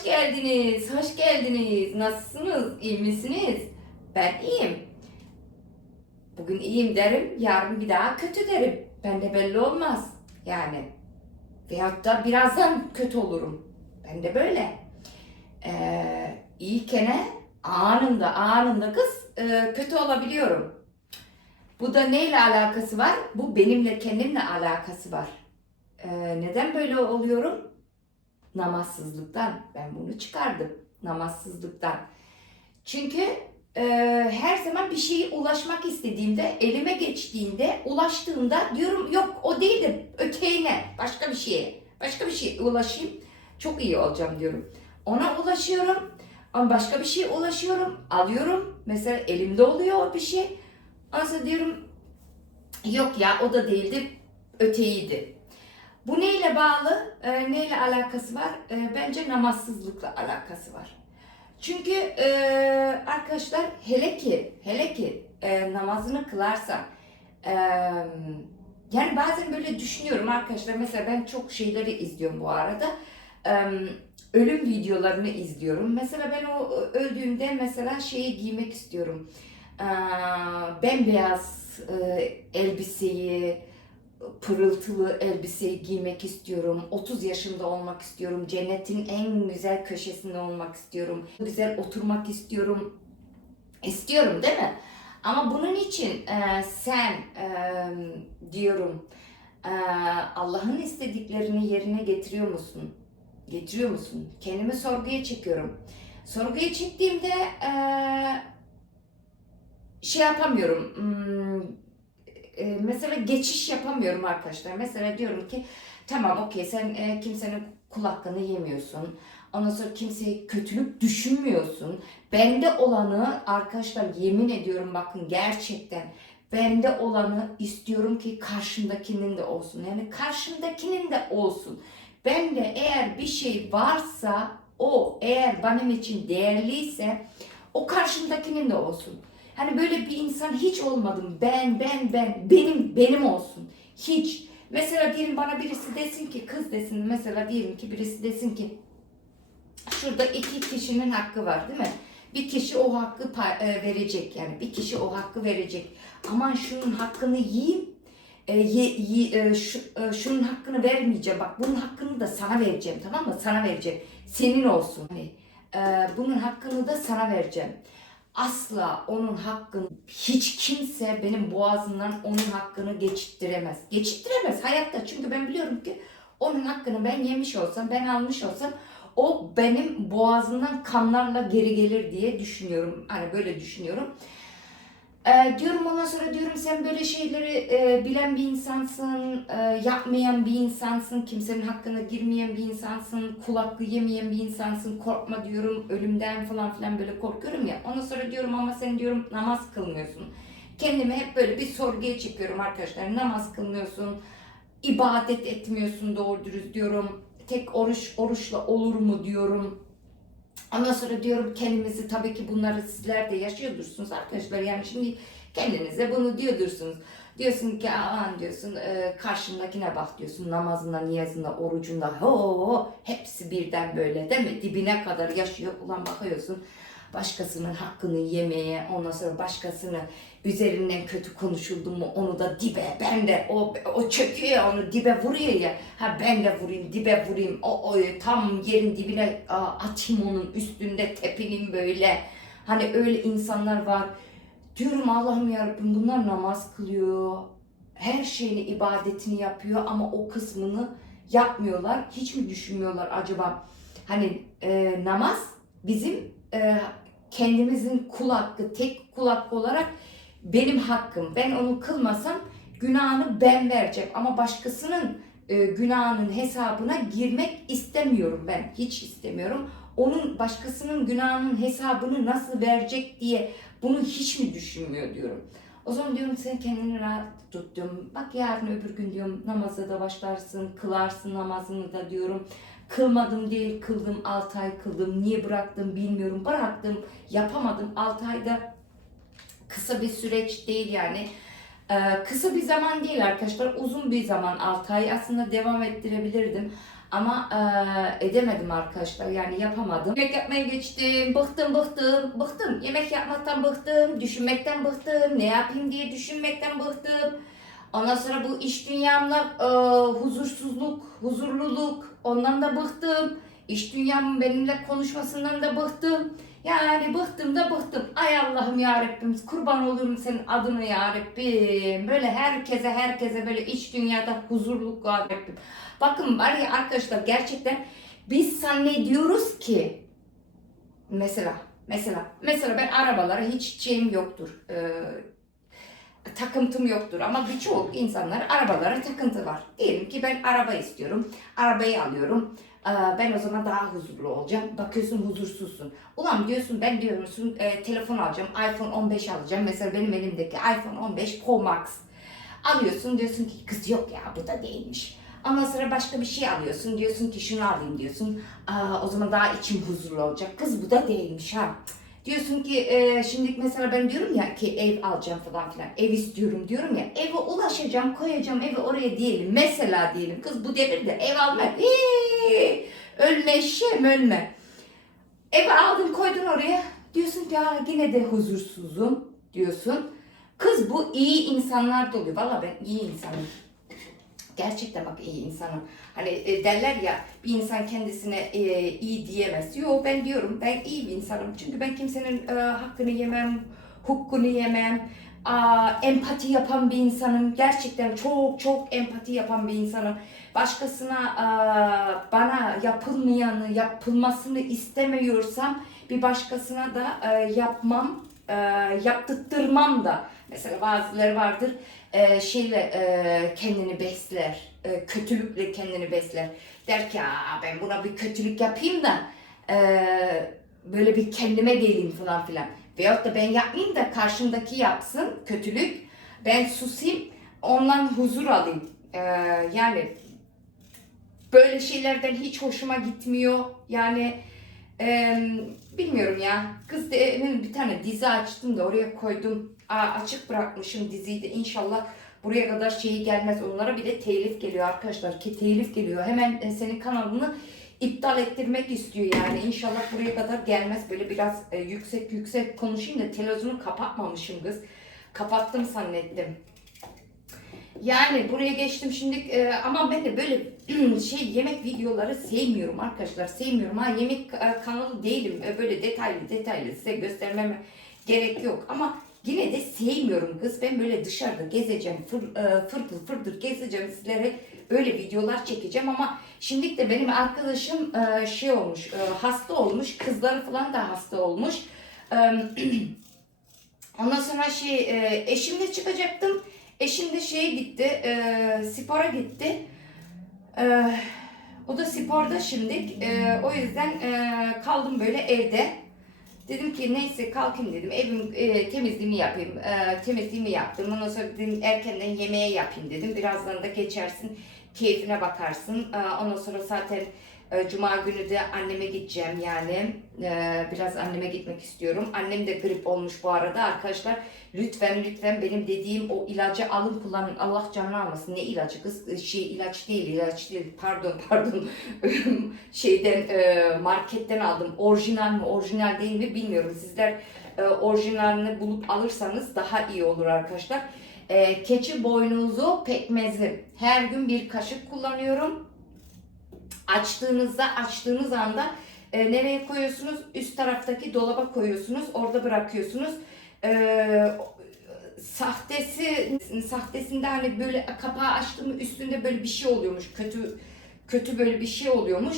Hoş geldiniz, hoş geldiniz. Nasılsınız, iyi misiniz? Ben iyiyim. Bugün iyiyim derim, yarın bir daha kötü derim. Ben de belli olmaz. Yani. Veyahut da birazdan kötü olurum. Ben de böyle. Ee, iyikene anında, anında kız e, kötü olabiliyorum. Bu da neyle alakası var? Bu benimle kendimle alakası var. Ee, neden böyle oluyorum? Namazsızlıktan. Ben bunu çıkardım. Namazsızlıktan. Çünkü e, her zaman bir şeye ulaşmak istediğimde, elime geçtiğinde, ulaştığımda diyorum yok o değil de başka bir şeye, başka bir şeye ulaşayım. Çok iyi olacağım diyorum. Ona ulaşıyorum. Ama başka bir şeye ulaşıyorum. Alıyorum. Mesela elimde oluyor bir şey. Ondan diyorum yok ya o da değildi, öteyiydi. Bu neyle bağlı, e, neyle alakası var? E, bence namazsızlıkla alakası var. Çünkü e, arkadaşlar hele ki, hele ki e, namazını kılarsa, e, yani bazen böyle düşünüyorum arkadaşlar. Mesela ben çok şeyleri izliyorum bu arada. E, ölüm videolarını izliyorum. Mesela ben o öldüğümde mesela şeyi giymek istiyorum. E, bembeyaz e, elbiseyi, pırıltılı elbiseyi giymek istiyorum. 30 yaşında olmak istiyorum. Cennetin en güzel köşesinde olmak istiyorum. Güzel oturmak istiyorum. İstiyorum değil mi? Ama bunun için e, sen e, diyorum e, Allah'ın istediklerini yerine getiriyor musun? Getiriyor musun? Kendimi sorguya çekiyorum. Sorguya çektiğimde e, şey yapamıyorum. Hmm, e, mesela geçiş yapamıyorum arkadaşlar. Mesela diyorum ki tamam okey sen e, kimsenin kul hakkını yemiyorsun. Ondan sonra kimseye kötülük düşünmüyorsun. Bende olanı arkadaşlar yemin ediyorum bakın gerçekten bende olanı istiyorum ki karşımdakinin de olsun. Yani karşımdakinin de olsun. Bende eğer bir şey varsa o eğer benim için değerliyse o karşımdakinin de olsun. Hani böyle bir insan hiç olmadım. Ben, ben, ben, benim, benim olsun. Hiç. Mesela diyelim bana birisi desin ki, kız desin mesela diyelim ki birisi desin ki şurada iki kişinin hakkı var değil mi? Bir kişi o hakkı e, verecek yani bir kişi o hakkı verecek. Aman şunun hakkını yiyeyim, e, ye, ye- e, şu, e, şunun hakkını vermeyeceğim. Bak bunun hakkını da sana vereceğim tamam mı? Sana vereceğim. Senin olsun. Hani, e, bunun hakkını da sana vereceğim asla onun hakkını hiç kimse benim boğazımdan onun hakkını geçittiremez. Geçittiremez hayatta çünkü ben biliyorum ki onun hakkını ben yemiş olsam, ben almış olsam o benim boğazımdan kanlarla geri gelir diye düşünüyorum. Hani böyle düşünüyorum. Ee, diyorum ondan sonra diyorum sen böyle şeyleri e, bilen bir insansın, e, yapmayan bir insansın, kimsenin hakkına girmeyen bir insansın, kul hakkı yemeyen bir insansın, korkma diyorum, ölümden falan filan böyle korkuyorum ya. Ondan sonra diyorum ama sen diyorum namaz kılmıyorsun. Kendimi hep böyle bir sorguya çekiyorum arkadaşlar. Namaz kılmıyorsun, ibadet etmiyorsun doğru dürüst diyorum. Tek oruç oruçla olur mu diyorum. Ondan sonra diyorum kendimizi tabii ki bunları sizler de yaşıyordursunuz arkadaşlar. Yani şimdi kendinize bunu diyordursunuz. Diyorsun ki aman diyorsun e, karşındakine bak diyorsun namazında, niyazında, orucunda ho, ho hepsi birden böyle değil mi? Dibine kadar yaşıyor. Ulan bakıyorsun başkasının hakkını yemeye ondan sonra başkasını üzerinden kötü konuşuldu mu onu da dibe ben de o, o çöküyor onu dibe vuruyor ya. Ha ben de vurayım dibe vurayım o, o tam yerin dibine aa, atayım onun üstünde tepineyim böyle. Hani öyle insanlar var. Diyorum Allah'ım yarabbim bunlar namaz kılıyor her şeyini ibadetini yapıyor ama o kısmını yapmıyorlar. Hiç mi düşünmüyorlar acaba? Hani e, namaz bizim e, kendimizin kul hakkı, tek kul hakkı olarak benim hakkım. Ben onu kılmasam günahını ben vereceğim. Ama başkasının e, günahının hesabına girmek istemiyorum ben. Hiç istemiyorum. Onun başkasının günahının hesabını nasıl verecek diye bunu hiç mi düşünmüyor diyorum. O zaman diyorum sen kendini rahat tut diyorum. Bak yarın öbür gün diyorum namaza da başlarsın, kılarsın namazını da diyorum. Kılmadım değil, kıldım 6 ay kıldım. Niye bıraktım bilmiyorum. Bıraktım, yapamadım. 6 ayda kısa bir süreç değil yani. Ee, kısa bir zaman değil arkadaşlar. Uzun bir zaman 6 ay aslında devam ettirebilirdim. Ama e, edemedim arkadaşlar yani yapamadım. Yemek yapmaya geçtim. Bıktım bıktım bıktım. Yemek yapmaktan bıktım. Düşünmekten bıktım. Ne yapayım diye düşünmekten bıktım. Ondan sonra bu iş dünyamla e, huzursuzluk, huzurluluk ondan da bıktım. İş dünyamın benimle konuşmasından da bıktım. Yani bıktım da bıktım. Ay Allah'ım ya Rabbim kurban olurum senin adına ya Rabbim. Böyle herkese herkese böyle iç dünyada huzurluk ya Rabbim. Bakın var ya arkadaşlar gerçekten biz zannediyoruz ki mesela mesela mesela ben arabalara hiç şeyim yoktur. Ee, takıntım yoktur ama birçok insanlar arabalara takıntı var. Diyelim ki ben araba istiyorum. Arabayı alıyorum. Ee, Ben o zaman daha huzurlu olacağım. Bakıyorsun huzursuzsun. Ulan diyorsun ben diyorsun e, telefon alacağım. iPhone 15 alacağım. Mesela benim elimdeki iPhone 15 Pro Max. Alıyorsun diyorsun ki kız yok ya bu da değilmiş. Ondan sonra başka bir şey alıyorsun. Diyorsun ki şunu alayım diyorsun. Aa, o zaman daha içim huzurlu olacak. Kız bu da değilmiş ha. Diyorsun ki e, şimdi mesela ben diyorum ya ki ev alacağım falan filan. Ev istiyorum diyorum ya. Eve ulaşacağım koyacağım evi oraya diyelim. Mesela diyelim kız bu devirde ev alma. Hii, ölme eşeğim ölme. Evi aldın koydun oraya. Diyorsun ki ya yine de huzursuzum diyorsun. Kız bu iyi insanlar da oluyor. Valla ben iyi insanım. Gerçekten bak iyi insanım. Hani e, derler ya bir insan kendisine e, iyi diyemez. Yo ben diyorum ben iyi bir insanım. Çünkü ben kimsenin e, hakkını yemem, hukkunu yemem. Aa, empati yapan bir insanım. Gerçekten çok çok empati yapan bir insanım. Başkasına aa, bana yapılmayanı, yapılmasını istemiyorsam bir başkasına da e, yapmam, e, yaptırtmam da. Mesela bazıları vardır e, şeyle e, kendini besler, e, kötülükle kendini besler. Der ki Aa, ben buna bir kötülük yapayım da e, böyle bir kendime geleyim falan filan. Veyahut da ben yapmayayım da karşımdaki yapsın kötülük. Ben susayım, ondan huzur alayım. E, yani böyle şeylerden hiç hoşuma gitmiyor. Yani e, bilmiyorum ya. Kız de bir tane dizi açtım da oraya koydum. Açık bırakmışım diziyi de inşallah buraya kadar şeyi gelmez. Onlara bir de telif geliyor arkadaşlar. Ki telif geliyor. Hemen e, senin kanalını iptal ettirmek istiyor yani. İnşallah buraya kadar gelmez. Böyle biraz e, yüksek yüksek konuşayım da televizyonu kapatmamışım kız. Kapattım zannettim. Yani buraya geçtim şimdi e, ama ben de böyle şey yemek videoları sevmiyorum arkadaşlar sevmiyorum ha yemek e, kanalı değilim E, böyle detaylı detaylı size göstermeme gerek yok ama yine de sevmiyorum kız ben böyle dışarıda gezeceğim fır, e, fırdır fırdır gezeceğim sizlere böyle videolar çekeceğim ama şimdi de benim arkadaşım e, şey olmuş e, hasta olmuş kızları falan da hasta olmuş E, ondan sonra şey e, eşimle çıkacaktım Eşim de şeye gitti, e, spora gitti. E, o da sporda şimdi. E, o yüzden e, kaldım böyle evde. Dedim ki neyse kalkayım dedim. Evim e, temizliğimi yapayım. E, temizliğimi yaptım. Ondan sonra dedim erkenden yemeğe yapayım dedim. Birazdan da geçersin. Keyfine bakarsın. E, ondan sonra zaten Cuma günü de anneme gideceğim yani. E, biraz anneme gitmek istiyorum. Annem de grip olmuş bu arada arkadaşlar. Lütfen lütfen benim dediğim o ilacı alın kullanın. Allah canını almasın. Ne ilacı kız? Şey ilaç değil, ilaç değil. Pardon, pardon. Şeyden e, marketten aldım. Orijinal mi, orijinal değil mi bilmiyorum. Sizler e, orijinalini bulup alırsanız daha iyi olur arkadaşlar. E, keçi boynuzu pekmezi. Her gün bir kaşık kullanıyorum. Açtığınızda, açtığınız anda e, nereye koyuyorsunuz? Üst taraftaki dolaba koyuyorsunuz. Orada bırakıyorsunuz. E, sahtesi sahtesinde hani böyle kapağı açtığım üstünde böyle bir şey oluyormuş. Kötü kötü böyle bir şey oluyormuş.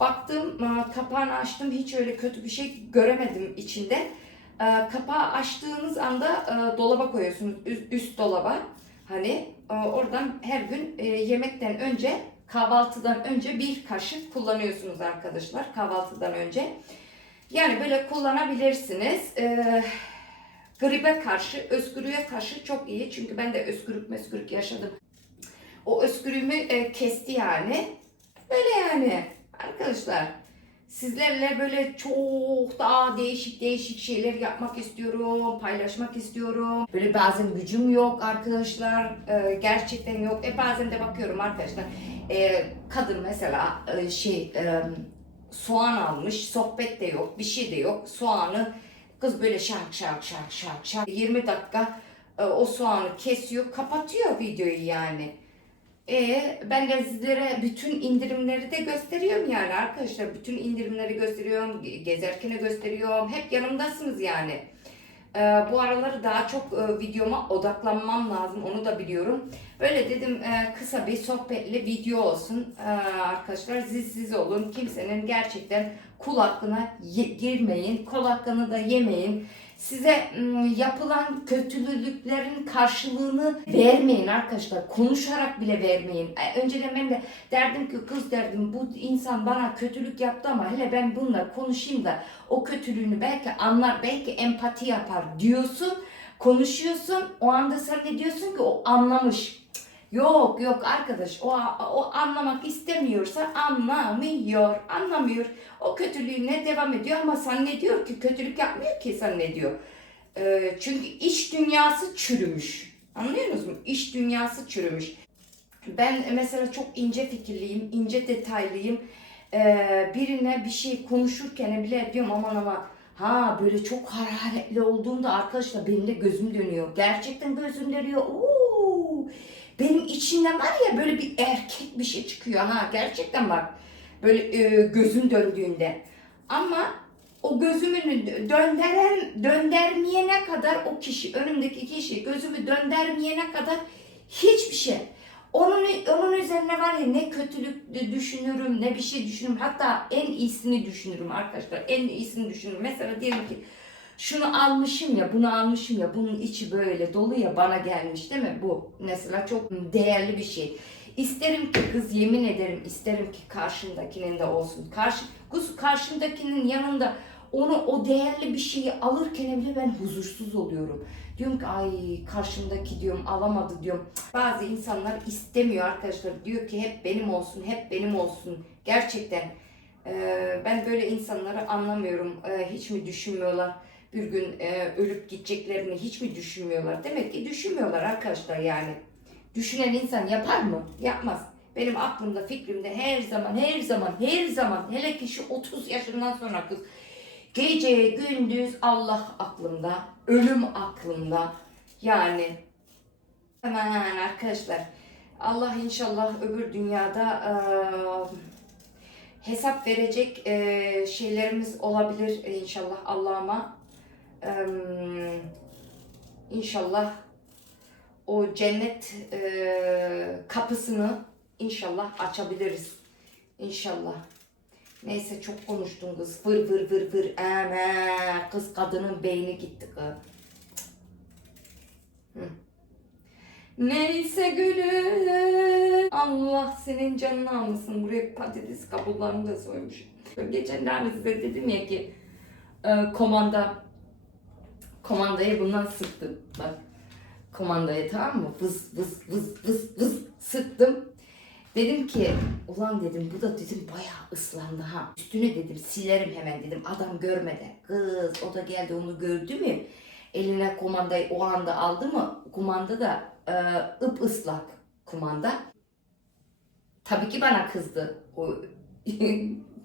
Baktım kapağını açtım hiç öyle kötü bir şey göremedim içinde. E, kapağı açtığınız anda e, dolaba koyuyorsunuz. Üst, dolaba. Hani e, oradan her gün yemekten önce kahvaltıdan önce bir kaşık kullanıyorsunuz arkadaşlar kahvaltıdan önce. Yani böyle kullanabilirsiniz. Ee, gribe karşı, özgürlüğe karşı çok iyi. Çünkü ben de özgürlük mezgürlük yaşadım. O özgürlüğümü e, kesti yani. Böyle yani arkadaşlar. Sizlerle böyle çok daha değişik değişik şeyler yapmak istiyorum, paylaşmak istiyorum. Böyle bazen gücüm yok arkadaşlar, e, gerçekten yok. E bazen de bakıyorum arkadaşlar, e, kadın mesela e, şey e, soğan almış, sohbet de yok, bir şey de yok. Soğanı kız böyle şak şak şak şak şak 20 dakika e, o soğanı kesiyor, kapatıyor videoyu yani. E ben de sizlere bütün indirimleri de gösteriyorum yani arkadaşlar. Bütün indirimleri gösteriyorum, ge- gezerken gösteriyorum. Hep yanımdasınız yani. E, bu araları daha çok e, videoma odaklanmam lazım, onu da biliyorum. Böyle dedim e, kısa bir sohbetli video olsun E, arkadaşlar. Siz siz olun. Kimsenin gerçekten kul hakkına girmeyin, kul hakkını da yemeyin. Size ım, yapılan kötülüklerin karşılığını vermeyin arkadaşlar. Konuşarak bile vermeyin. E, Önceden ben de derdim ki kız derdim bu insan bana kötülük yaptı ama hele ben bununla konuşayım da o kötülüğünü belki anlar, belki empati yapar diyorsun. Konuşuyorsun. O anda sen ne diyorsun ki o anlamış. Yok yok arkadaş o, o anlamak istemiyorsa anlamıyor. Anlamıyor. O kötülüğüne devam ediyor ama zannediyor ki kötülük yapmıyor ki zannediyor. Ee, çünkü iç dünyası çürümüş. Anlıyor musunuz? İç dünyası çürümüş. Ben mesela çok ince fikirliyim, ince detaylıyım. Ee, birine bir şey konuşurken bile diyorum aman ama ha böyle çok hararetli olduğumda arkadaşlar benim de gözüm dönüyor. Gerçekten gözüm dönüyor. Oo, benim içimden var ya böyle bir erkek bir şey çıkıyor ha gerçekten bak. Böyle e, gözüm döndüğünde. Ama o gözümü döndüren, döndürmeyene kadar o kişi, önümdeki kişi gözümü döndürmeyene kadar hiçbir şey. Onun, onun üzerine var ya ne kötülük düşünürüm, ne bir şey düşünürüm. Hatta en iyisini düşünürüm arkadaşlar. En iyisini düşünürüm. Mesela diyelim ki şunu almışım ya, bunu almışım ya, bunun içi böyle dolu ya bana gelmiş değil mi? Bu mesela çok değerli bir şey. İsterim ki kız yemin ederim isterim ki karşımdakinin de olsun. Karşı, kız karşımdakinin yanında onu o değerli bir şeyi alırken bile ben huzursuz oluyorum. Diyorum ki ay karşımdaki diyorum alamadı diyorum. Bazı insanlar istemiyor arkadaşlar. Diyor ki hep benim olsun, hep benim olsun. Gerçekten e, ben böyle insanları anlamıyorum. E, hiç mi düşünmüyorlar? Bir gün e, ölüp gideceklerini hiç mi düşünmüyorlar? Demek ki düşünmüyorlar arkadaşlar yani. Düşünen insan yapar mı? Yapmaz. Benim aklımda, fikrimde her zaman, her zaman, her zaman hele ki şu 30 yaşından sonra kız gece gündüz Allah aklımda, ölüm aklımda. Yani hemen arkadaşlar Allah inşallah öbür dünyada eee, hesap verecek eee, şeylerimiz olabilir inşallah Allah'ıma. Eee, İnşallah o cennet eee, kapısını inşallah açabiliriz. İnşallah. Neyse çok konuştun kız. Vır vır vır vır. Ama kız kadının beyni gitti kız. Neyse gülüm. Allah senin canını almasın. Buraya patates kabuklarını da soymuş. Geçen de size dedim ya ki e, komanda komandayı bundan sıktım. Bak komandayı tamam mı? Vız vız vız vız vız sıktım. Dedim ki ulan dedim bu da dedim bayağı ıslandı ha. Üstüne dedim silerim hemen dedim adam görmeden. Kız o da geldi onu gördü mü? Eline kumandayı o anda aldı mı? Kumanda da e, ıp ıslak kumanda. Tabii ki bana kızdı. O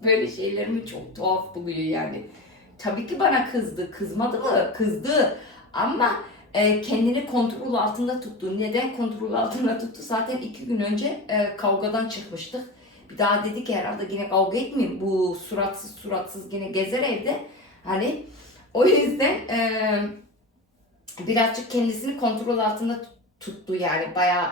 böyle şeylerimi çok tuhaf buluyor yani. Tabii ki bana kızdı. Kızmadı mı? Kızdı. Ama e, kendini kontrol altında tuttu. Neden kontrol altında tuttu? Zaten iki gün önce e, kavgadan çıkmıştık. Bir daha dedi ki herhalde yine kavga etmeyeyim. Bu suratsız suratsız yine gezer evde. Hani o yüzden e, birazcık kendisini kontrol altında tuttu yani bayağı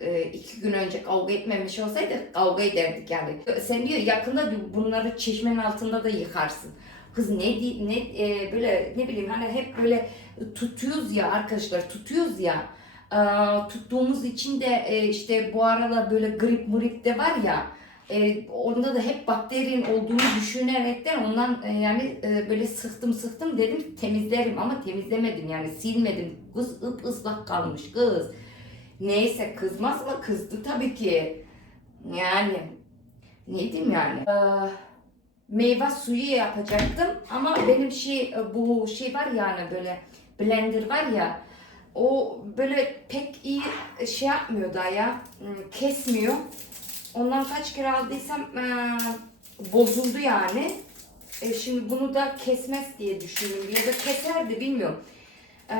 e, iki gün önce kavga etmemiş olsaydı kavga ederdik yani. Sen diyor yakında bunları çeşmenin altında da yıkarsın. Kız ne ne e, böyle ne bileyim hani hep böyle tutuyoruz ya arkadaşlar tutuyoruz ya. Aa, tuttuğumuz için de e, işte bu aralar böyle grip murip de var ya. E, onda da hep bakterinin olduğunu düşünerekten ondan e, yani e, böyle sıktım sıktım dedim temizlerim ama temizlemedim yani silmedim. Kız ıp ıslak kalmış kız. Neyse kızmaz mı? Kızdı tabii ki. Yani ne diyeyim yani. Ee, meyve suyu yapacaktım ama benim şey bu şey var yani böyle blender var ya o böyle pek iyi şey yapmıyor da ya ım, kesmiyor. Ondan kaç kere aldıysam eee, bozuldu yani. E, şimdi bunu da kesmez diye düşünüyorum ya da keserdi bilmiyorum. Eee,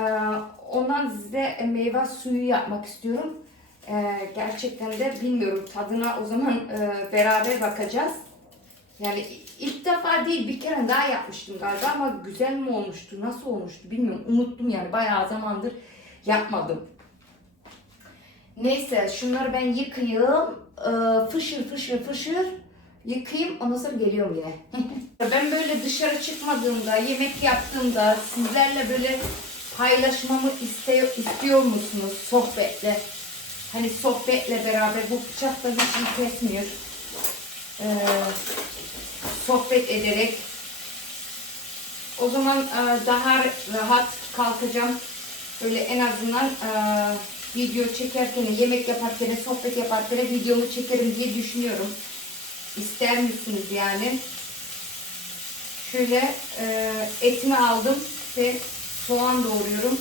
ondan size meyve suyu yapmak istiyorum. Eee, gerçekten de bilmiyorum tadına o zaman eee, beraber bakacağız. Yani ilk defa değil bir kere daha yapmıştım galiba ama güzel mi olmuştu nasıl olmuştu bilmiyorum unuttum yani bayağı zamandır yapmadım. Neyse şunları ben yıkayayım eee, fışır fışır fışır yıkayayım ondan sonra geliyorum yine. ben böyle dışarı çıkmadığımda yemek yaptığımda sizlerle böyle paylaşmamı istiyor, istiyor musunuz sohbetle? Hani sohbetle beraber bu bıçak da hiç kesmiyor. Ee, sohbet ederek o zaman e, daha rahat kalkacağım. Böyle en azından e, video çekerken, yemek yaparken, sohbet yaparken videomu çekerim diye düşünüyorum. İster misiniz yani? Şöyle e, etini aldım ve soğan doğruyorum.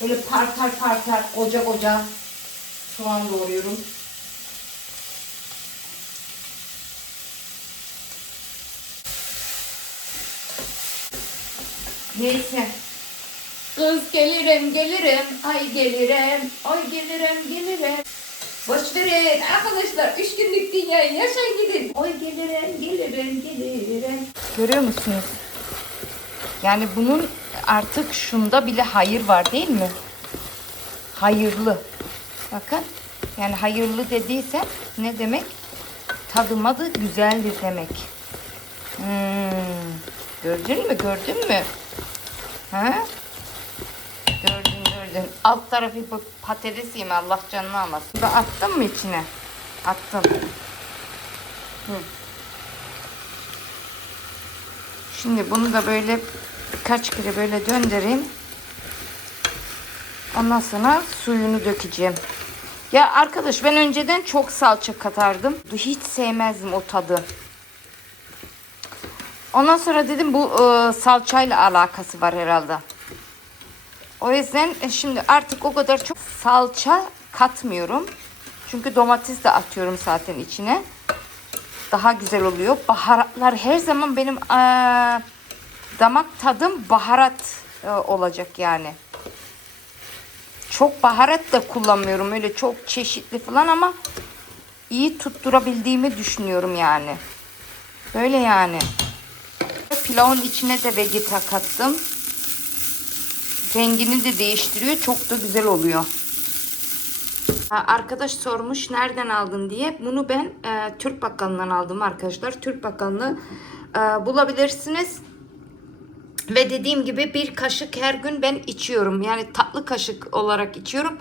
Böyle partar partar, koca koca soğan doğruyorum. Neyse. Kız gelirim gelirim, ay gelirim, ay gelirim gelirim. Boş verin arkadaşlar, üç günlük dünyayı yaşayın gidin. Ay gelirim gelirim gelirim. Görüyor musunuz? Yani bunun artık şunda bile hayır var değil mi? Hayırlı. Bakın. Yani hayırlı dediyse ne demek? Tadıma da güzeldir demek. Hmm. Gördün mü? Gördün mü? Ha? Gördün gördün. Alt tarafı patates yeme Allah canını almasın. Ben attım mı içine? Attım. Hı. Şimdi bunu da böyle birkaç kere böyle döndüreyim. Ondan sonra suyunu dökeceğim. Ya arkadaş ben önceden çok salça katardım. Hiç sevmezdim o tadı. Ondan sonra dedim bu e, salçayla alakası var herhalde. O yüzden e, şimdi artık o kadar çok salça katmıyorum. Çünkü domates de atıyorum zaten içine. Daha güzel oluyor. Baharatlar her zaman benim e, damak tadım baharat e, olacak yani. Çok baharat da kullanmıyorum. Öyle çok çeşitli falan ama iyi tutturabildiğimi düşünüyorum yani. Böyle yani. Pilavın içine de vegeta kattım. Rengini de değiştiriyor. Çok da güzel oluyor. Arkadaş sormuş nereden aldın diye. Bunu ben e, Türk bakkalından aldım arkadaşlar. Türk bakkalını e, bulabilirsiniz. Ve dediğim gibi bir kaşık her gün ben içiyorum. Yani tatlı kaşık olarak içiyorum.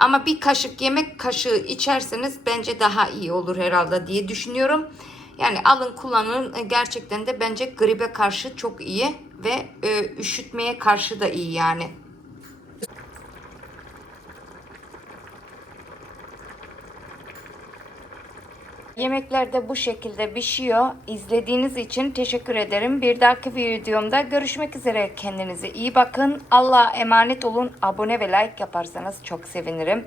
Ama bir kaşık yemek kaşığı içerseniz bence daha iyi olur herhalde diye düşünüyorum. Yani alın kullanın. E, Gerçekten de bence gribe karşı çok iyi. Ve e, üşütmeye karşı da iyi yani. Yemekler de bu şekilde pişiyor. İzlediğiniz için teşekkür ederim. Bir dahaki videomda görüşmek üzere. Kendinize iyi bakın. Allah'a emanet olun. Abone ve like yaparsanız çok sevinirim.